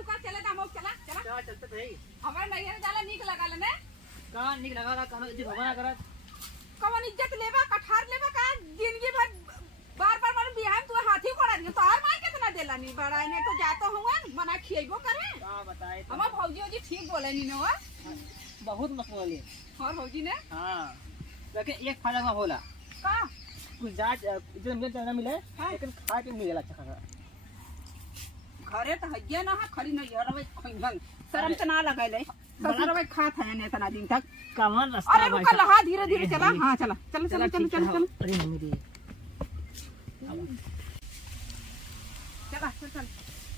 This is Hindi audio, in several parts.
रुका चले दामो चला चला चला चलते भाई हमारे नैहर जाला नीक लगा लेने कहां निक लगा का कहां इज्जत होगा ना करत कवन इज्जत लेबा कठार लेबा का जिंदगी भर बार बार मन बिहान तू हाथी कोड़ा नहीं तो और मार कितना देला नहीं बड़ा ने तो जातो हुआ मना खिएबो करे का बताए तो हम भौजी जी ठीक बोले नहीं न बहुत मत बोले और भौजी ने हां लेकिन एक फायदा का होला का कुछ जाट इज्जत मिले ना मिले लेकिन खा के मिलेला अच्छा खासा घरे तो हइया ना है खरी नहीं यार भाई खंगन शर्म तो ना लगैले ससुर भाई खात है ने इतना दिन तक कवन रास्ता अरे रुक लहा धीरे धीरे चला हां चला चल चल चल चल चल अरे मम्मी दी चला चल चल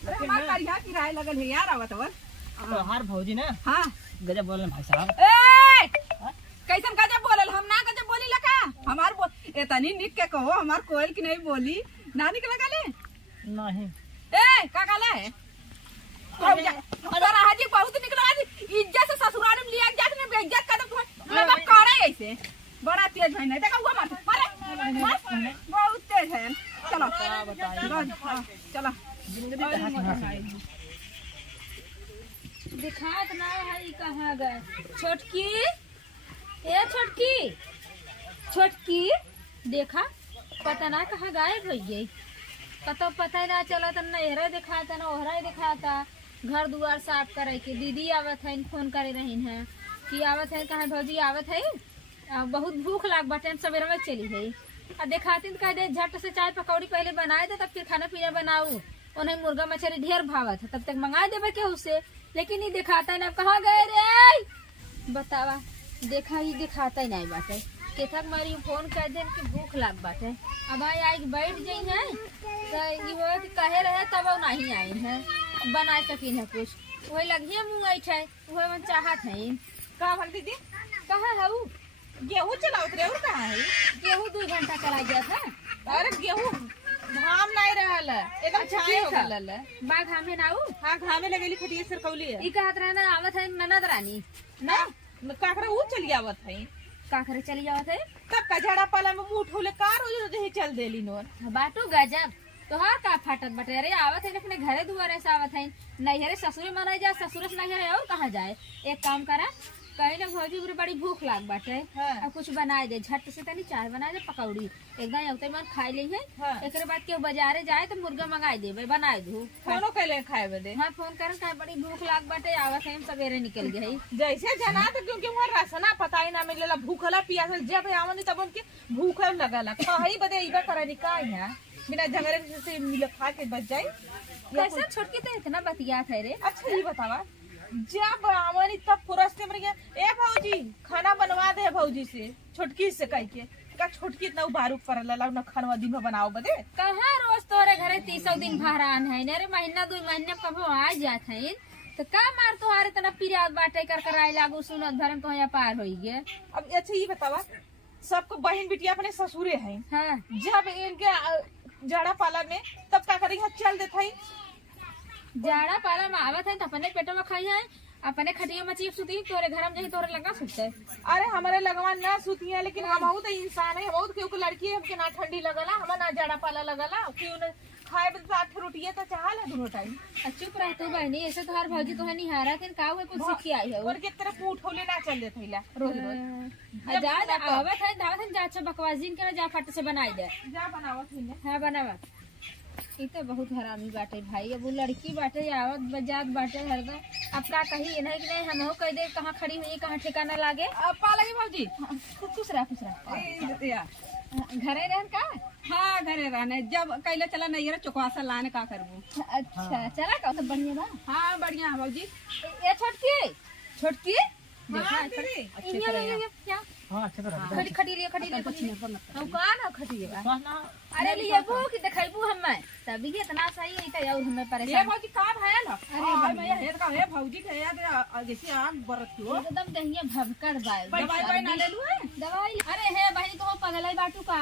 अरे हमार करिया किराए लगल है यार आवत और तो हर भौजी ना हां गजब बोलन भाई साहब ए कैसन गजब बोलल हम ना गजब बोली लका हमार एतनी निक के कहो हमार कोयल की नहीं बोली ना निक लगले नहीं ए का कहला है अरे हाजी बहुत निकला इज्जत से ससुराल में लिया जात में बेइज्जत कर दो मैं करे ऐसे बड़ा तेज है नहीं देखा हुआ मारे बहुत तेज है चलो चलो दिखात ना है कहाँ गए छोटकी ए छोटकी छोटकी देखा पता ना कहाँ गायब हो गई कतो पता ही ना चला तो नहरे दिखाता ना ओहरा दिखाता घर दुआर साफ करे के दीदी आवत है फोन करे रही है कि आवत है कहाँ भौजी आवत है बहुत भूख लाग बाटे सवेरे में चली गई आ दिखाती तो कह दे झट से चाय पकौड़ी पहले बनाए दे तब फिर खाना पीना बनाऊ उन्हें मुर्गा मछली ढेर भावत है तब तक मंगा देवे के उससे लेकिन ये दिखाता है ना कहाँ गए रे बतावा देखा ही दिखाता ही नहीं बाटे केथक मारी फोन कर दे कि भूख लाग बाटे अब आई बैठ गई है तो ये कि कहे रहे तब नहीं आई है बना सकिन है कुछ वही लगिए मुँह ऐठ है वही मन चाहत है का भल दीदी कहाँ है वो गेहूं चलावत रे और कहां है गेहूँ 2 घंटा चला गया था अरे गेहूं घाम नहीं रहल एकदम छाए हो गल बा घामे ना ऊ हां घामे लगेली खटिया सर कौली है ई कहत रहे ना आवत है ननद रानी ना काकरा ऊ चली आवत है का करे चली जावत है तब कजड़ा पाला में मुंह ठोले कार हो जो चल देली नोर बाटू गजब तोहार का फाटत बटे अरे आवत है अपने घरे दुआरे से आवत है नैहरे ससुरे मनाई जा ससुरे से नैहरे और कहाँ जाए एक काम करा कहीं ना भौजी बड़ी भूख लाग बाटे अब कुछ बनाए दे झट से तनी चाय बनाए दे पकौड़ी एकदम अवते मन खाई ली है एक बाद के बाजारे जाए तो मुर्गा मंगाई देबे बनाए दू फोनो कैले खाए बदे हां फोन करन का बड़ी भूख लाग बाटे आवत है सवेरे निकल गई जैसे जना तो क्योंकि वहां रासना पता ही ना मिलेला भूखला पियासल जब आवनी तब उनके भूख लगला कहीं बदे इबा करानी का है बिना झगड़े से मिल खा के बच जाए कैसे छोटकी तो इतना बतियात है रे अच्छा ये बतावा जब आवनी तब पुरस्ते में गया ए भौजी खाना बनवा दे भौजी से छोटकी से कह के का छोटकी इतना बारूक पर लला न खाना दिन में बनाओ बदे कहां रोज तोरे घरे 300 दिन भरान है ने महीना 2 महीने कबो आ जात है तो का मार तोहारे तना पिरा बाटे कर कराई लागू सुनत भरम तो यहाँ पार होई गे अब अच्छा ये बतावा सबको बहन बिटिया अपने ससुरे हैं हां जब इनके जड़ा पाला में तब का करेंगे चल देता है जाड़ा पाला में आवत है तो अपने पेटो में खाई है अपने खटिया में चीप सुती तोरे घर में जाई तोरे लगा सुते अरे हमारे लगवा ना सुती है लेकिन हम बहुत इंसान है बहुत क्यों लड़की है हमके ना ठंडी लगला हम ना जड़ा पाला लगला क्यों न खाए बस आठ रोटियां तो चाहल है दोनों टाइम चुप रह तू बहनी ऐसे तोहार भौजी तोहे निहारा थे का हुए कुछ सीखी आई है और कितने पूठ होले ना चल देत हैला रोज रोज जा आवत है दावत है जा बकवास दिन करे जा फट से बनाई दे जा बनावत है हां बनावा ई तो बहुत हरामी बाटे भाई अब वो लड़की बाटे आवत बजात बाटे हरदम अब का कही नहीं कि नहीं हम हो कह दे कहां खड़ी हुई कहां ठिकाना लागे पालगी भौजी खुश रह घरे रहन का हाँ घरे रहने जब कैले चला नहीं रहा चुकवासा लाने का करबू अच्छा चला का तो बढ़िया बा हाँ बढ़िया है भौजी ये छोटकी छोटकी देखा क्या हां अच्छा तो रख खड़ी लियो कुछ नहीं हम कौन है खड़ी है ना अरे लिए वो कि देखैबू हमें तभी के इतना सही है त और हमें ये परेशान भौजी का भयल अरे मैं हेड का है भौजी के याद जैसे आग बरत लो एकदम दहिया भभकड़ बाय दवाई ना ले लू है दवाई अरे है बहनी तो पगलाई बाटू का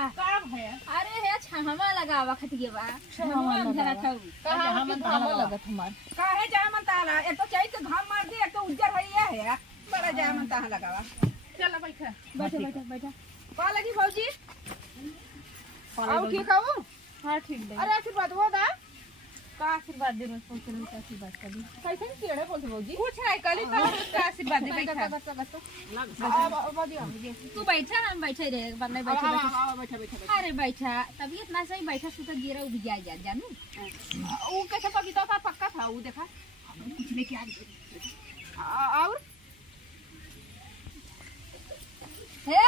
है अरे है छहमा लगावा खटिए बा छहमा धरा खाऊ कहां हम लगत हमार का है जाय मन ताला एक तो चाहिए तो घाम मार दे एक तो उज्जर है ये है बड़ा जाय मन ताला लगावा चल बैठा बैठा का लगी भौजी आओ ठीक हो हां ठीक है अरे आशीर्वाद हो दा का आशीर्वाद दे रोज पहुंचल का आशीर्वाद कर दी कैसे नहीं टेढ़े बोलते भौजी कुछ नहीं कली का उसका आशीर्वाद दे बैठा तू बैठा हम बैठे रहे वरना बैठे बैठा अरे बैठा तभी इतना सही बैठा सुता गिरा उब जा जानू वो कैसे पपीता था पक्का था वो देखा कुछ लेके आ गई और हे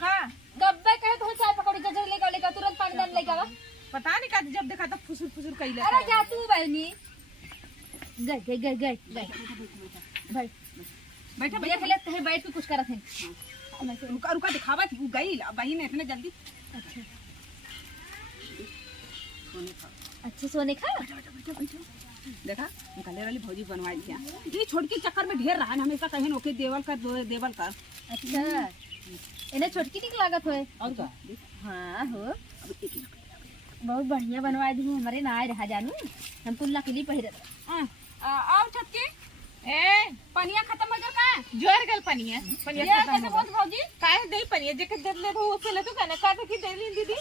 हाँ कब्बे कहे तो चाय पकौड़ी जजर लेका तुरंत पानी डाल लेका पता नहीं का जब देखा तो फुसुर फुसुर कइले अरे जा तू बहनी गए भाई बैठा देख ले तहे बैठ के कुछ करत है रुका रुका दिखावा थी वो गई बहन इतने जल्दी अच्छे सोने खा देखा निकले वाली भौजी बनवाई थी ये छोटकी चक्कर में ढेर रहा हमेशा कहे ओके देवल कर अच्छा इन्हें छोटकी ठीक लागत होए और का हाँ हो बहुत बढ़िया बनवा दी हमारे ना आए रहा जानू हम कुल्ला किली पहिरे आओ छोटकी ए पनिया खत्म हो गया का जोर गल पनिया ये कैसे बोल भौजी काहे दे पनिया जेके दे ले हो से ले तो कने का तो की देली दीदी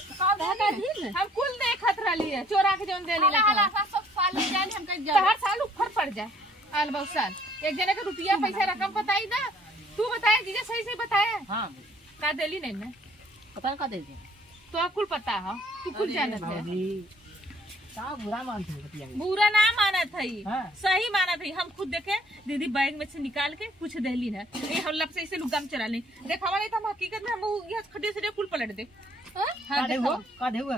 हम कुल नहीं खत रही है चोरा के जोन देली हाला हाला ले सब साल ले जानी हम कहीं तो हर साल ऊपर पड़ जाए आल बहुत साल एक जने का रुपया पैसा रकम बताई ना तू बताया जीजा सही से बताया हां का देली नहीं ना पता का दे दे तो कुल पता है तू कुल जानत है का बुरा मानते हो बतिया बुरा ना माना थई हाँ। सही माना थई हम खुद देखे दीदी बैग में से निकाल के कुछ देली है ये हम लब से इसे लुगाम चला ले देखावा नहीं तो हम हकीकत में हम ये खड्डे से कुल पलट दे का दे वो का दे वो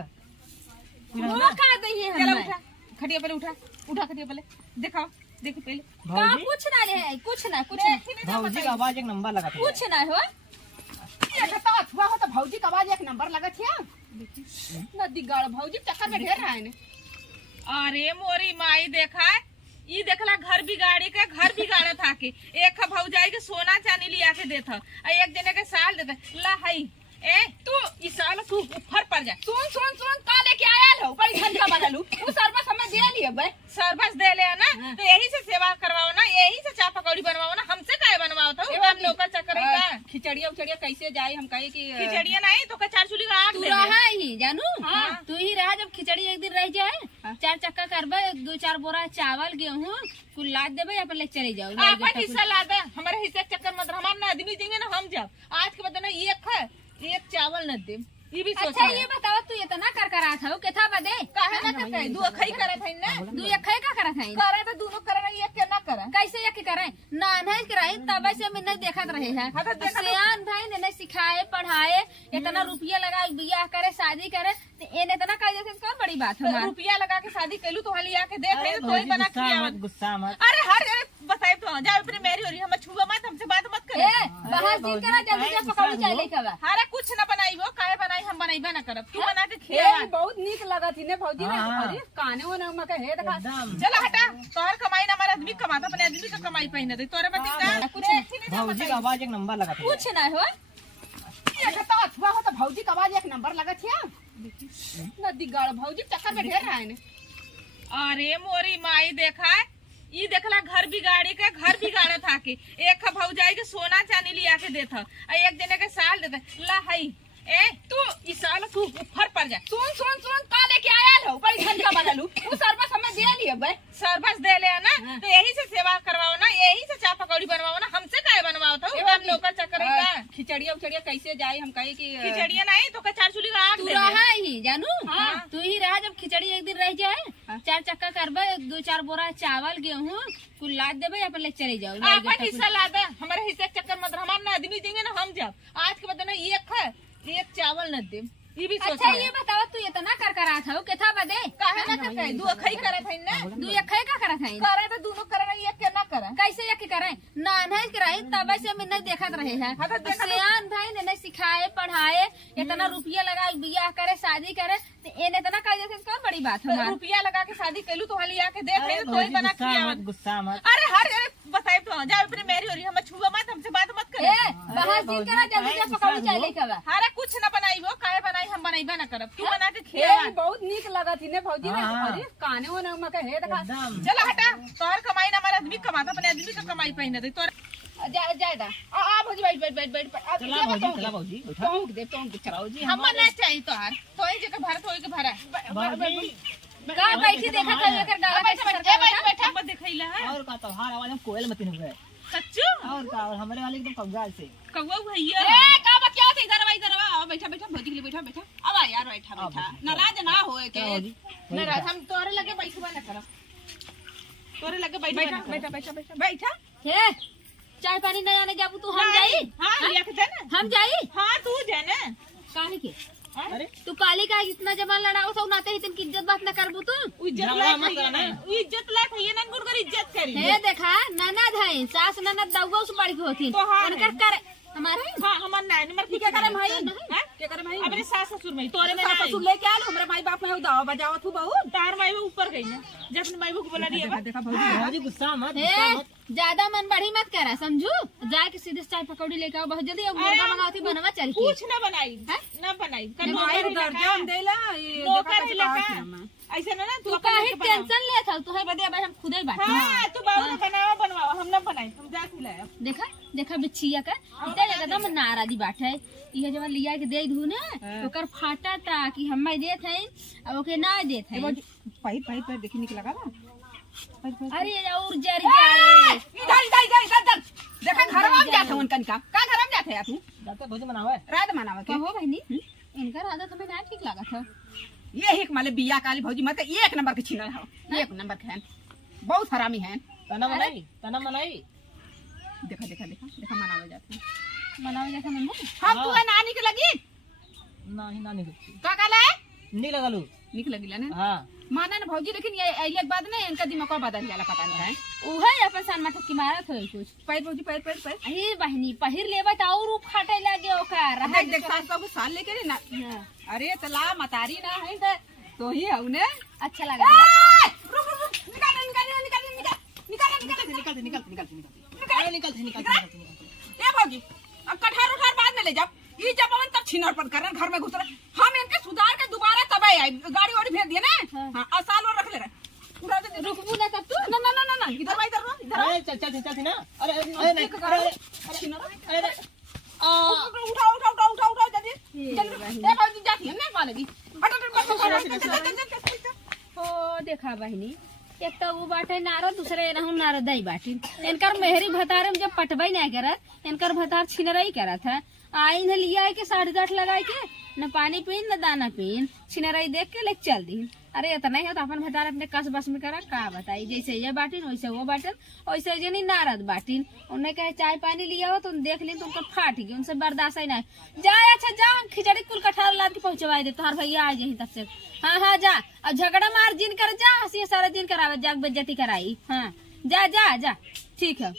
वो का दई है चला हम उठा खटिया पहले उठा खटिया पहले दिखाओ देखो पहले का भौजी कुछ ना रे कुछ ना भौजी का आवाज एक नंबर लगा था कुछ ना हो ये तो अथवा हो तो भौजी का आवाज एक नंबर लगत है नदी गाड़ भौजी चक्कर में ढेर रहा है ने अरे मोरी माई देखा ई देखला घर बिगाड़ी के घर बिगाड़े था के एक भौजाई के सोना चांदी लिया के देता एक जने के साल देता ला हई ए तू ई साल तू ऊपर पड़ जा सुन का लेके आया लो बड़ी घंटा बदलू तू सर्विस हमें दे लिए बे सर्विस दे ले ना तो यही से सेवा करवाओ ना यही से चाय पकौड़ी बनवाओ ना हमसे काय बनवाओ था हम नौकर चक्कर का खिचड़िया उचड़िया कैसे जाए हम कहे कि खिचड़िया नहीं तो चार चूल्ही का आग तू दे रहा ही जानू हाँ। तू ही रहा जब खिचड़ी एक दिन रह जाए 4 चक्का करबे 2-4 बोरा चावल गेहूं कुल लाद देबे अपन ले चले जाओ अपन हिस्सा ला दे हमारे हिस्से के चक्कर मत हमारे ना आदमी देंगे ना हम जब आज के बाद ना एक चावल न दे ये भी सोच अच्छा ये बताओ तू इतना कर करा था केथा बदे काहे ना करते दू अखई करत है ना दू अखै का करत है करे तो दोनों करे ना ये के ना करे कैसे यके करे ना नहीं कराई तब से हम नहीं देखत रहे हैं हाँ तो देखा सियान भाई ने नहीं सिखाए पढ़ाए इतना रुपया लगा बियाह करे शादी करे तो एने इतना कर जैसे कौन बड़ी बात है हमार रुपया लगा के शादी कैलू तो हली आके देख रहे तो ही बना के गुस्सा मत अरे हर बताए तो जा अपने मेरी हो रही हम छुआ मत हमसे बात मत करे ए बाहर दिन करा जल्दी से पकौड़ी चाय लेके आवा अरे कुछ ना बनाई वो काहे बनाई हम बनाईबे ना करब तू बना के ए खिया बहुत नीक लगत ही ने भौजी ने हाँ। अरे काने वो में कहे देखा एकदम चला हटा तोहर कमाई ना हमारा आदमी कमाता अपने आदमी का कमाई पहिने दे तोरे बती का कुछ नहीं भौजी का आवाज एक नंबर लगा था कुछ ना हो ये तो अथवा हो तो भौजी का आवाज एक नंबर लगत है नदी गाड़ भौजी चक्कर में ढेर रहा है ने अरे मोरी माई देखा ई देखला घर बिगाड़ी के घर बिगाड़े था के एक भौजाई के सोना चांदी लिया के देता एक जने के साल देता ला हई ए तू ई साल तू ऊपर पड़ जा सुन का लेके आया लो बड़ी घंटा बदलू तू सर्विस हमें दे लिए बे सर्विस दे ले ना तो यही से सेवा करवाओ ना यही से चाय पकौड़ी बनवाओ ना हमसे काय बनवाओ था हम नौकर चक्कर का खिचड़िया उचड़िया कैसे जाए हम कहे कि खिचड़िया नहीं तो चार चूल्ही का आग तू दे रहा ही जानू हाँ। तू ही रहा जब खिचड़ी एक दिन रह जाए 4 चक्का करबे 2-4 बोरा चावल गेहूं कुल लाद देबे अपन ले चले जाओ अपन हिस्सा ला दे हमारे हिस्से के चक्कर मत हमारे ना आदमी देंगे ना हम जब आज के बाद ना एक चावल न दे ये भी सोच अच्छा ये बताओ तू इतना कर करा था केथा बदे काहे ना करते दू अखई करत है ना दू अखै का करत है करे तो दोनों करे ना एक के ना करे कैसे यके करे ना नहीं कराई तब से हम नहीं देखत रहे हैं हाँ तो देखा तो- सियान भाई ने नहीं सिखाए पढ़ाए इतना रुपया लगा बियाह करे शादी करे तो एने इतना कर जैसे कौन बड़ी बात है हमार रुपया लगा के शादी कैलू तो हली आके देख रहे तो ही बना के गुस्सा मत अरे हर बताए तो जा अपने मेरी हो रही हम छुआ मत हमसे बात मत करे ए बाहर दिन करा जल्दी से पकौड़ी चाय लेके आवा अरे कुछ ना बनाई वो काहे बनाई हम बनाईबे ना करब तू बना के ए खिया बहुत नीक लगत ही ने भौजी ने हाँ। अरे काने वो में कहे देखा एकदम चला हटा तोहर कमाई ना हमारा आदमी कमाता अपने आदमी का कमाई पहिने दे तोर जाएगा आ भौजी बैठ चला भौजी बैठा तो चलाओ जी हम ना चाहिए तोहर तो ही जगह भरत होई के भरा भौजी का बैठी देखा था एकर गाला कैसे सरका बैठा मत देखैला है और का तोहार आवाज हम कोयल मत हो गए सच्चू और का और हमारे वाले एकदम कब्जा से कौवा भैया ए का बात क्या होती इधर इधर आओ बैठा बैठा भौजी के लिए बैठा बैठा अब आ यार बैठा बैठा नाराज ना होए के नाराज हम तोरे लगे बैठवा ना करब तोरे लगे बैठा बैठा बैठा बैठा बैठा हे चाय पानी नहीं आने जाबू तू हम जाई हां लिया के जाना हम जाई हां तू जाना काहे के अरे तू काली का इतना जमा लड़ाओ तो नाते ही तन की इज्जत बात न करबू तू इज्जत झगड़ा लायक मत है करना। ना इज्जत लायक है ना गुड़ कर इज्जत करी हे देखा ननद है सास ननद दउगो से बड़ी होती तो हाँ उनकर कर हमारे हां हमर नानी मर क्या करे भाई हैं क्या करे भाई अपने सास ससुर में तोरे में ससुर लेके आल हमरे माई बाप में दावा बजाओ तू बहू तार माई ऊपर गई ना जब अपने माई को बोला रही है देखा भौजी भाजी गुस्सा मत हे ज्यादा मन बढ़ी मत करा समझू जाके सीधे चाय पकौड़ी लेके आओ बहुत जल्दी अब मुर्गा मंगावती बनवा चल के कुछ ना बनाई ना बनाई कर माई नौकर दर्जा हम देला ये नौकर देखा ही कैसे लगा कहा ऐसे ना तू काहे टेंशन ले था तू है बदे अब हम खुद ही बात हां तू बाबू ने बनावा बनवावा हम ना बनाई तुम जा खिलाओ देखा देखा बिछिया का इतना एकदम नारा दी बात है ये जब लिया के दे धू ना तो कर फाटा था कि हम देत है अब ओके ना देत है पाई पाई पाई देखी निकला का अरे और जर जाए इधर इधर इधर इधर देखा घर में जाते उनकन का घर में जाते हैं तू जाते भोज बनावे रात मनावा के कहो बहनी इनका आदत हमें ना ठीक लगा था ये एक माले बिया काली भौजी मत एक नंबर के छिनल हो एक नंबर के हैं बहुत हरामी हैं तना मनाई देखा देखा देखा देखा मनावा जाते हैं मनाओ जैसा मन हम तू है नानी के लगी नहीं नहीं का काले नहीं लगलू निक लगिला ना हां माना ना भौजी लेकिन ये अइले के बाद ना इनका दिमाग बदल जाला पता नहीं है उहे अपन सान माथा की मारत होई कुछ पैर भौजी पैर पैर पैर अरे बहनी पहिर लेबा त और रूप फाटे लागे ओकर देख देख सास का साल लेके ना अरे तला मतारी ना है तो ही हऊ ने अच्छा लगा रुक रुक रुक निकाल निकाल निकाल निकाल निकाल निकाल निकाल निकल ये भौजी अब कठार उठार बाद में ले जाओ ये जब हम तब छिनर पर कर घर में घुस रहे हम इनके सुधार के दोबारा तब आई गाड़ी वाड़ी भेज दिए ना हां असाल और रख ले पूरा रुकबू ना तब तू ना ना ना ना इधर इधर अरे चल ना अरे अरे नहीं अरे उठा उठा उठा उठा उठा जल्दी जल्दी ए भौजी जाती है ना मालेगी हो देखा बहनी एक तो वो बाटे नारो दूसरे रहू नारो दई बाटी इनकर मेहरी भतार में जब पटवाई नहीं करत इनकर भतार छिनराई करत है आई न लिया है के 8.5 लगाई के न पानी पीन न दाना पीन छिनराई देख के लेके चल दी अरे इतना ही हो तो अपन भतार अपने कस बस में करा का बताई जैसे ये बाटिन वैसे वो बाटन वैसे जनी नारद बाटिन उन्हें कहे चाय पानी लिया हो तुम देख ली तुमको फाट गई उनसे बर्दाश्त ही नहीं जाए अच्छा जा हम खिचड़ी कुल कठार लाद के पहुंचवाई दे तुम्हार भैया आ जाए तब से हाँ हाँ जा और झगड़ा मार जिन कर जा हंसी सारा जिन करावे जाग बेज्जती कराई हाँ जा जा जा ठीक है